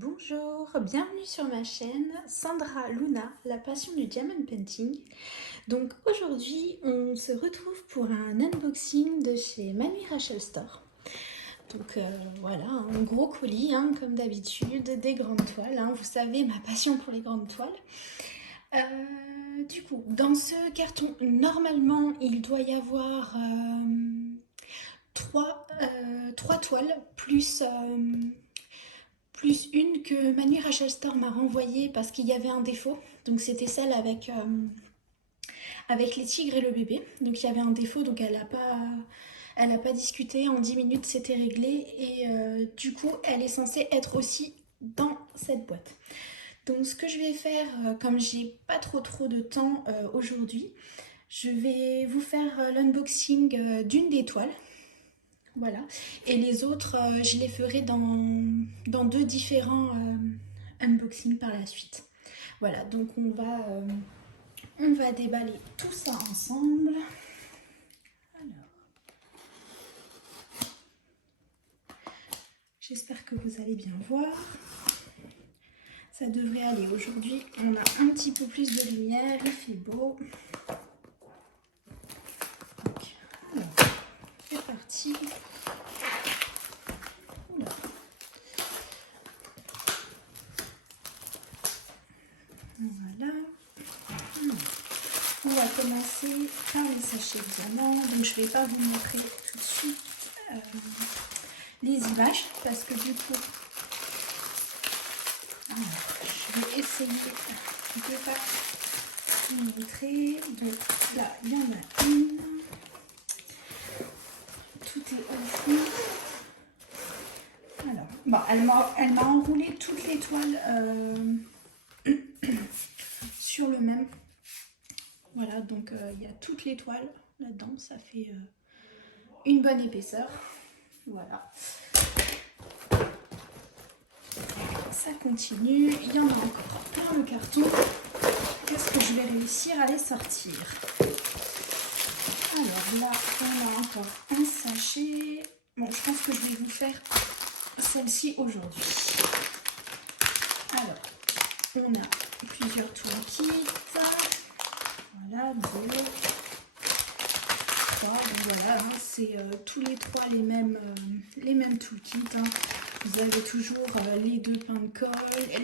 Bonjour, bienvenue sur ma chaîne Sandra Luna, la passion du diamond painting. Donc aujourd'hui on se retrouve pour un unboxing de chez Manu Rachel Store. Donc voilà, un gros colis comme d'habitude, des grandes toiles, vous savez ma passion pour les grandes toiles. Du coup, dans ce carton, normalement il doit y avoir trois toiles plus une que Manu Rachel Store m'a renvoyée parce qu'il y avait un défaut. Donc c'était celle avec les tigres et le bébé. Donc il y avait un défaut, donc elle a pas discuté. En 10 minutes c'était réglé et du coup elle est censée être aussi dans cette boîte. Donc ce que je vais faire, comme j'ai pas trop de temps aujourd'hui, je vais vous faire l'unboxing d'une des toiles. Voilà. Et les autres, je les ferai dans deux différents unboxings par la suite. Voilà, donc on va déballer tout ça ensemble. Alors, j'espère que vous allez bien voir. Ça devrait aller. Aujourd'hui, on a un petit peu plus de lumière, il fait beau. Donc, alors, c'est parti. Voilà. On va commencer par les sachets de diamants. Donc je ne vais pas vous montrer tout de suite les images parce que du coup, je vais essayer de ne pas vous montrer. Donc là, il y en a une. Tout est au fond. Alors, bon, elle m'a enroulé toutes les toiles sur le même. Voilà, donc il y a toutes les toiles là-dedans. Ça fait une bonne épaisseur. Voilà. Ça continue. Il y en a encore plein le carton. Qu'est-ce que je vais réussir à les sortir? Alors là, on a encore un sachet. Bon, je pense que je vais vous faire celle-ci aujourd'hui. Alors, on a plusieurs toolkits. Voilà, 2, 3. Donc voilà, c'est tous les trois les mêmes toolkits. Vous avez toujours les deux pains de colle,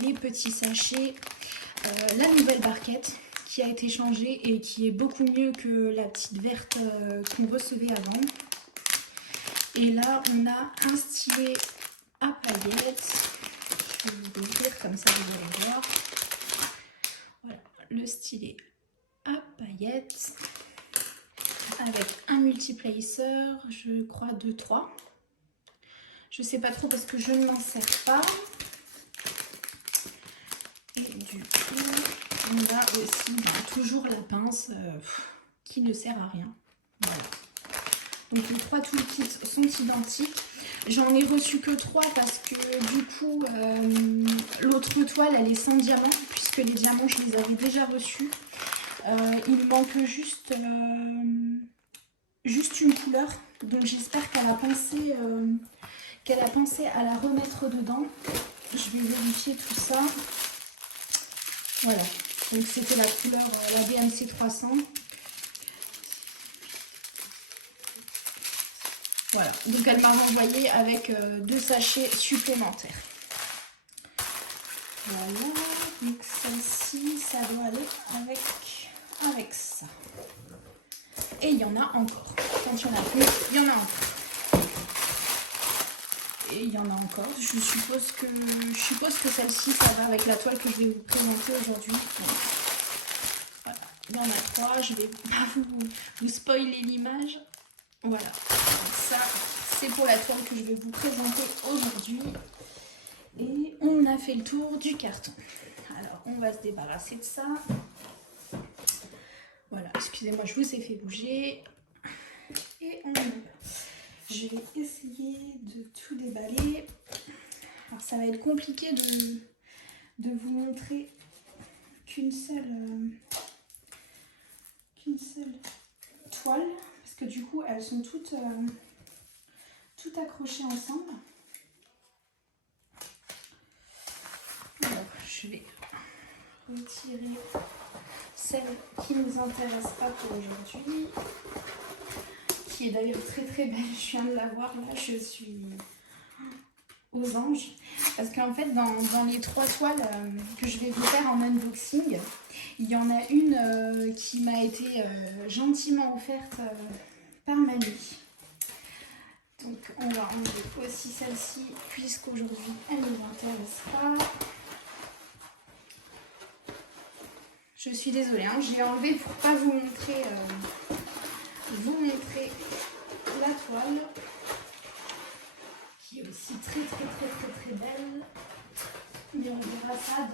les petits sachets, la nouvelle barquette qui a été changée et qui est beaucoup mieux que la petite verte qu'on recevait avant. Et là, on a un stylet à paillettes. Je vais vous l'ouvrir comme ça, vous allez voir. Voilà, le stylet à paillettes avec un multiplacer, je crois 2-3. Je sais pas trop parce que je ne m'en sers pas. Et du coup, on a aussi toujours la pince qui ne sert à rien. Voilà. Donc les trois toolkits sont identiques. J'en ai reçu que 3 parce que du coup, l'autre toile, elle est sans diamant, puisque les diamants, je les avais déjà reçus. Il manque juste une couleur. Donc j'espère qu'elle a pensé à la remettre dedans. Je vais vérifier tout ça. Voilà, donc c'était la couleur, la DMC 300. Voilà, donc elle m'a renvoyé avec 2 sachets supplémentaires. Voilà, donc celle-ci, ça doit aller avec ça. Et il y en a encore. Quand il y en a plus, il y en a encore. Et il y en a encore. Je suppose que celle-ci, ça va avec la toile que je vais vous présenter aujourd'hui. Voilà, il y en a 3. Je vais pas vous spoiler l'image. Voilà, ça c'est pour la toile que je vais vous présenter aujourd'hui. Et on a fait le tour du carton. Alors on va se débarrasser de ça. Voilà, excusez-moi, je vous ai fait bouger. Et on y va. Je vais essayer de tout déballer. Alors ça va être compliqué de vous montrer qu'une seule toile. Parce que du coup, elles sont toutes accrochées ensemble. je vais retirer celle qui ne nous intéresse pas pour aujourd'hui, qui est d'ailleurs très très belle. Je viens de la voir là, je suis aux anges. Parce qu'en fait, dans les 3 toiles que je vais vous faire en unboxing, il y en a une qui m'a été gentiment offerte par mamie. Donc on va enlever aussi celle-ci, puisqu'aujourd'hui elle ne m'intéresse pas. Je suis désolée, hein, je l'ai enlevée pour pas vous montrer la toile, qui est aussi très très très très très belle. Mais on verra ça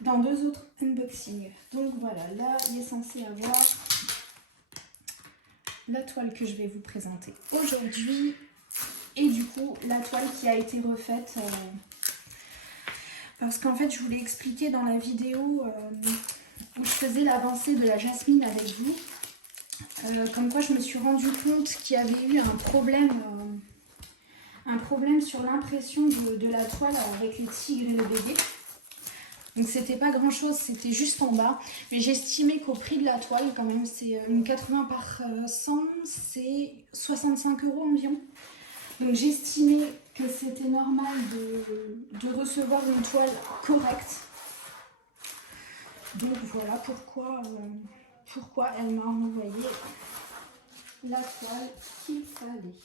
dans deux autres unboxings. Donc voilà, là il est censé avoir la toile que je vais vous présenter aujourd'hui. Et du coup, la toile qui a été refaite. Parce qu'en fait, je vous l'ai expliqué dans la vidéo où je faisais l'avancée de la jasmine avec vous. Comme quoi, je me suis rendu compte qu'il y avait eu un problème sur l'impression de la toile avec les tigres et le bébé. Donc c'était pas grand chose, c'était juste en bas. Mais j'estimais qu'au prix de la toile, quand même, c'est une 80 par 100, c'est 65 € environ. Donc j'estimais que c'était normal de recevoir une toile correcte. Donc voilà pourquoi elle m'a envoyé la toile qu'il fallait.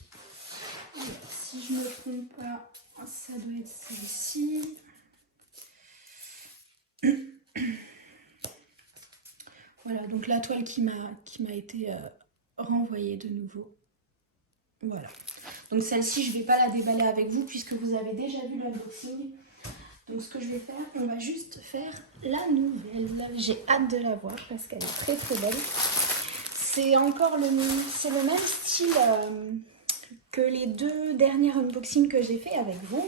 Alors, si je ne me trompe pas, ça doit être celle-ci. Voilà, donc la toile qui m'a été renvoyée de nouveau. Voilà. Donc celle-ci, je ne vais pas la déballer avec vous puisque vous avez déjà vu l'unboxing. Donc ce que je vais faire, on va juste faire la nouvelle. J'ai hâte de la voir parce qu'elle est très très belle. C'est le même style que les 2 derniers unboxings que j'ai fait avec vous.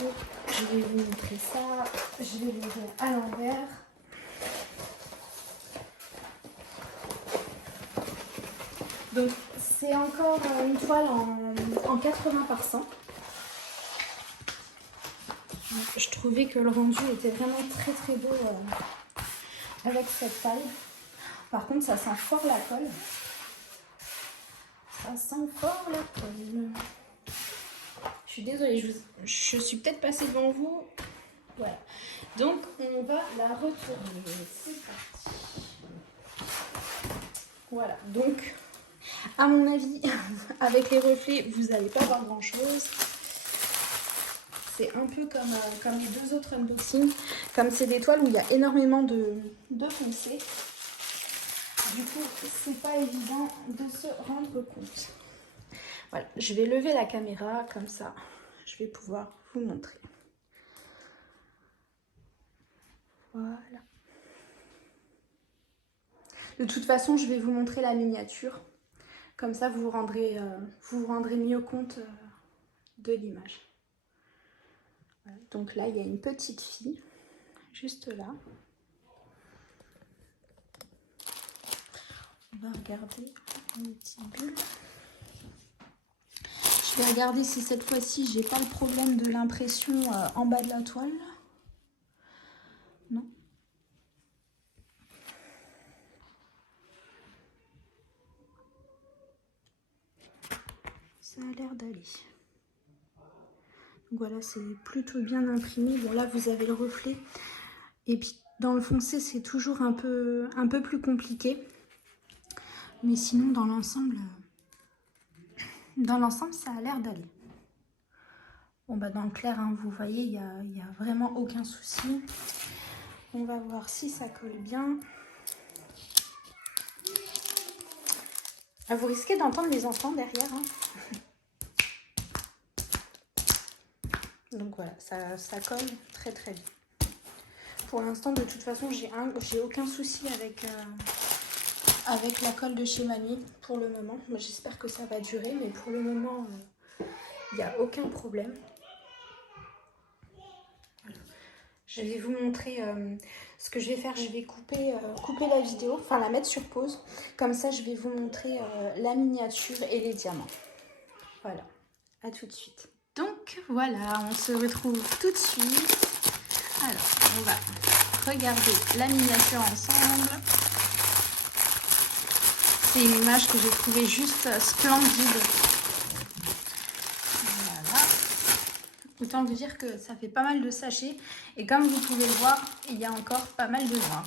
Donc, je vais vous montrer ça. Je vais l'ouvrir à l'envers. Donc c'est encore une toile en 80 par 100. Je trouvais que le rendu était vraiment très très beau avec cette taille. Par contre, ça sent fort la colle. Ça sent fort la colle. Je suis désolée, je suis peut-être passée devant vous. Voilà. Donc, on va la retourner. C'est parti. Voilà. Donc, à mon avis, avec les reflets, vous n'allez pas voir grand-chose. C'est un peu comme les 2 autres unboxings. Comme c'est des toiles où il y a énormément de foncé. Du coup, c'est pas évident de se rendre compte. Voilà, je vais lever la caméra comme ça. Je vais pouvoir vous montrer. Voilà. De toute façon, je vais vous montrer la miniature. Comme ça, vous vous rendrez mieux compte de l'image. Voilà. Donc là, il y a une petite fille, juste là. On va regarder une petite bulle. Je vais regarder si cette fois-ci, j'ai pas le problème de l'impression en bas de la toile. Non. Ça a l'air d'aller. Voilà, c'est plutôt bien imprimé. Bon, là, vous avez le reflet. Et puis, dans le foncé, c'est toujours un peu plus compliqué. Mais sinon, dans l'ensemble, ça a l'air d'aller. Bon, bah, dans le clair, hein, vous voyez, il n'y a vraiment aucun souci. On va voir si ça colle bien. Ah, vous risquez d'entendre les enfants derrière. Hein. Donc voilà, ça colle très très bien. Pour l'instant, de toute façon, j'ai aucun souci avec la colle de chez Mamie pour le moment. J'espère que ça va durer, mais pour le moment, il n'y a aucun problème. Voilà. Je vais vous montrer ce que je vais faire. Je vais couper la vidéo, enfin la mettre sur pause. Comme ça, je vais vous montrer la miniature et les diamants. Voilà, à tout de suite. Donc voilà, on se retrouve tout de suite. Alors, on va regarder la miniature ensemble. C'est une image que j'ai trouvée juste splendide. Voilà. Autant vous dire que ça fait pas mal de sachets. Et comme vous pouvez le voir, il y a encore pas mal de noir.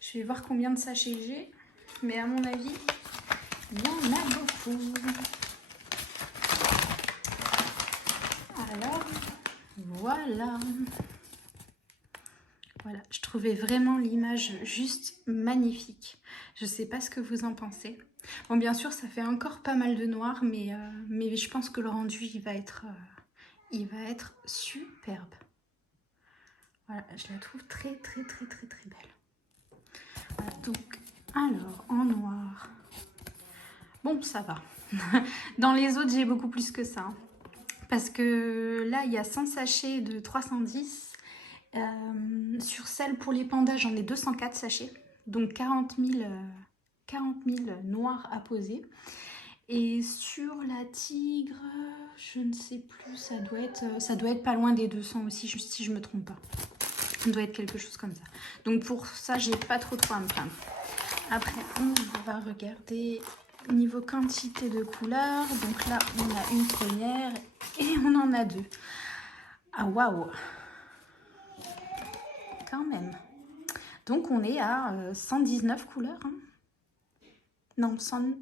Je vais voir combien de sachets j'ai. Mais à mon avis, il y en a beaucoup. Alors, voilà. Voilà, je trouvais vraiment l'image juste magnifique. Je ne sais pas ce que vous en pensez. Bon, bien sûr, ça fait encore pas mal de noir, mais je pense que le rendu, il va être superbe. Voilà, je la trouve très belle. Voilà, donc, alors, en noir. Bon, ça va. Dans les autres, j'ai beaucoup plus que ça. Parce que là, il y a 100 sachets de 310. Sur celle pour les pandas, j'en ai 204 sachets. Donc 40 000 noirs à poser. Et sur la tigre, je ne sais plus, ça doit être pas loin des 200 aussi, si je me trompe pas. Ça doit être quelque chose comme ça. Donc pour ça, j'ai pas trop à me plaindre. Après, on va regarder niveau quantité de couleurs. Donc là, on a une première et on en a deux. Ah waouh! Quand même. Donc on est à 119 couleurs. Hein. Non, 100...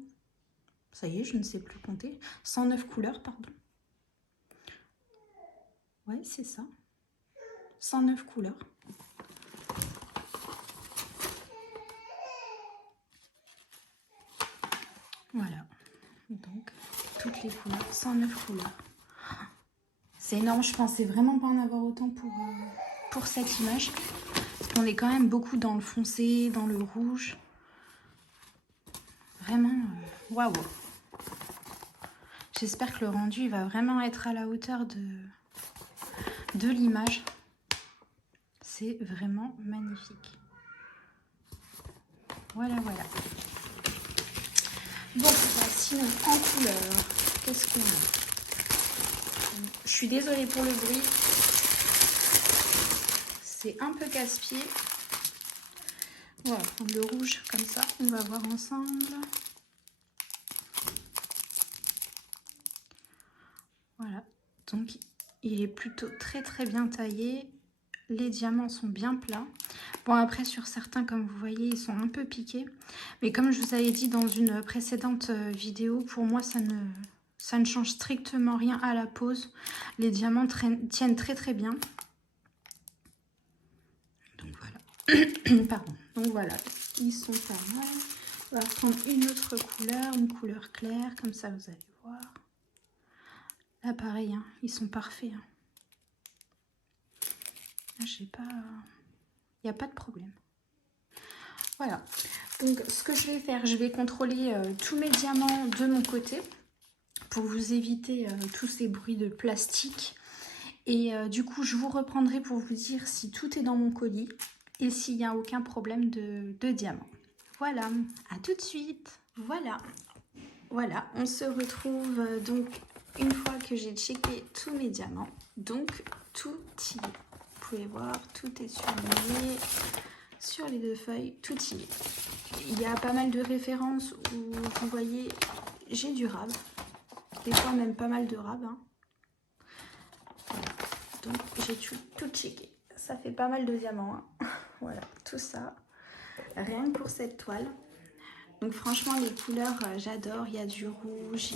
Ça y est, je ne sais plus compter. 109 couleurs, pardon. Ouais, c'est ça. 109 couleurs. Voilà. Donc, toutes les couleurs. 109 couleurs. C'est énorme. Je pensais vraiment pas en avoir autant pour cette image. Parce qu'on est quand même beaucoup dans le foncé, dans le rouge. Vraiment, waouh. J'espère que le rendu va vraiment être à la hauteur de l'image. C'est vraiment magnifique. Voilà, voilà. Bon, sinon, en couleur, qu'est-ce qu'on a? Je suis désolée pour le bruit. C'est un peu casse-pied. On va prendre le rouge comme ça. On va voir ensemble. Voilà. Donc, il est plutôt très bien taillé. Les diamants sont bien plats. Bon, après, sur certains, comme vous voyez, ils sont un peu piqués. Mais comme je vous avais dit dans une précédente vidéo, pour moi, ça ne change strictement rien à la pose. Les diamants tiennent très bien. Donc, voilà. Pardon. Donc, voilà. Ils sont pas mal. On va prendre une autre couleur, une couleur claire. Comme ça, vous allez voir. Là, pareil, hein, ils sont parfaits. Hein. Là, j'ai pas... Il n'y a pas de problème. Voilà. Donc, ce que je vais faire, je vais contrôler tous mes diamants de mon côté pour vous éviter tous ces bruits de plastique. Et du coup, je vous reprendrai pour vous dire si tout est dans mon colis et s'il n'y a aucun problème de diamants. Voilà, à tout de suite. Voilà, on se retrouve donc une fois que j'ai checké tous mes diamants. Donc, tout y est. Vous pouvez voir, tout est surligné. Sur les deux feuilles, tout y est. Il y a pas mal de références où vous voyez, j'ai du rab. Des fois même pas mal de rab. Hein. Voilà. Donc j'ai tout checké. Ça fait pas mal de diamants. Hein. Voilà, tout ça. Rien que pour cette toile. Donc franchement les couleurs, j'adore. Il y a du rouge,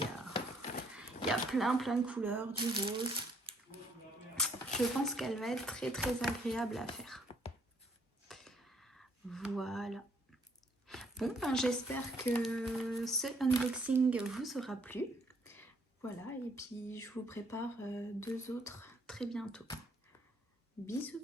il y a plein de couleurs, du rose. Je pense qu'elle va être très agréable à faire. Voilà. Bon, ben, j'espère que ce unboxing vous aura plu. Voilà, et puis je vous prépare deux autres très bientôt. Bisous.